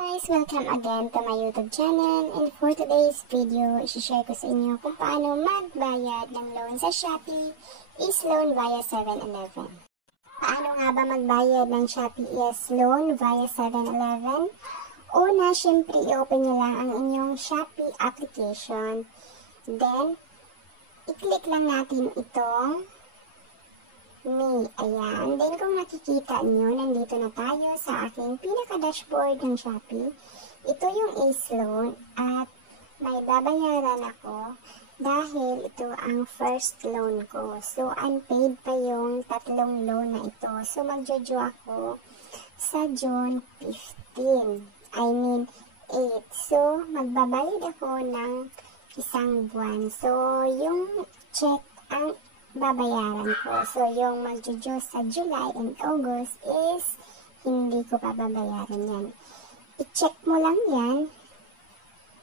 Guys, welcome again to my YouTube channel, and for today's video, i-share ko sa inyo kung paano magbayad ng loan sa Shopee is loan via 7-Eleven. Paano nga ba magbayad ng Shopee is loan via 7-Eleven? Una, syempre i-open nyo lang ang inyong Shopee application. Then, i-click lang natin itong Me. Ayan. Then, kung nakikita nyo, nandito na tayo sa aking pinaka-dashboard ng Shopee. Ito yung Ace Loan at may babayaran ako dahil ito ang first loan ko. So, unpaid pa yung tatlong loan na ito. So, magjo-due ako sa June 15. 8. So, magbabayad ako ng isang buwan. So, yung check ang babayaran ko. So, yung magjo-due sa July and August is hindi ko pa babayaran yan. I-check mo lang yan.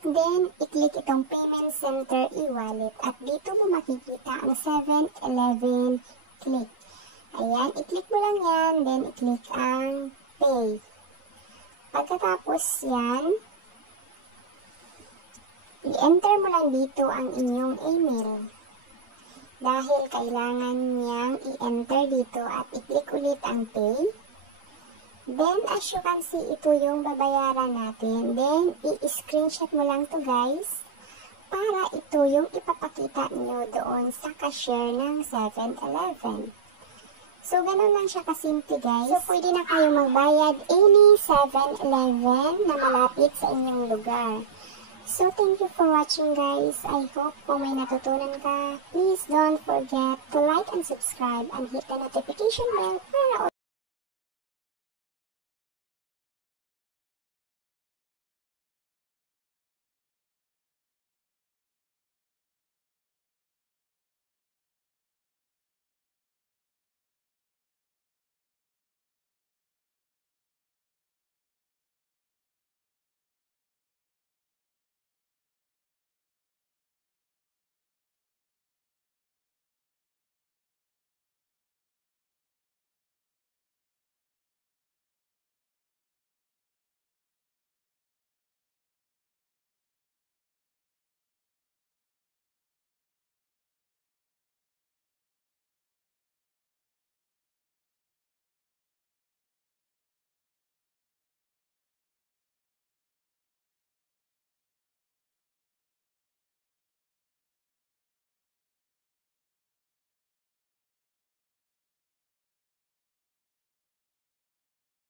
Then, i-click itong Payment Center e-wallet. At dito mo makikita ang 7-Eleven click. Ayan, i-click mo lang yan. Then, i-click ang Pay. Pagkatapos yan, i-enter mo lang dito ang inyong email. Dahil kailangan niyang i-enter dito at i-click ulit ang pay. Then, as you can see, ito yung babayaran natin. Then, i-screenshot mo lang to guys. Para ito yung ipapakita niyo doon sa cashier ng 7-Eleven. So, ganun lang siya kasimple guys. So, pwede na kayo magbayad any 7-Eleven na malapit sa inyong lugar. So, thank you for watching guys. I hope kung may natutunan ka, please don't forget to like and subscribe and hit the notification bell para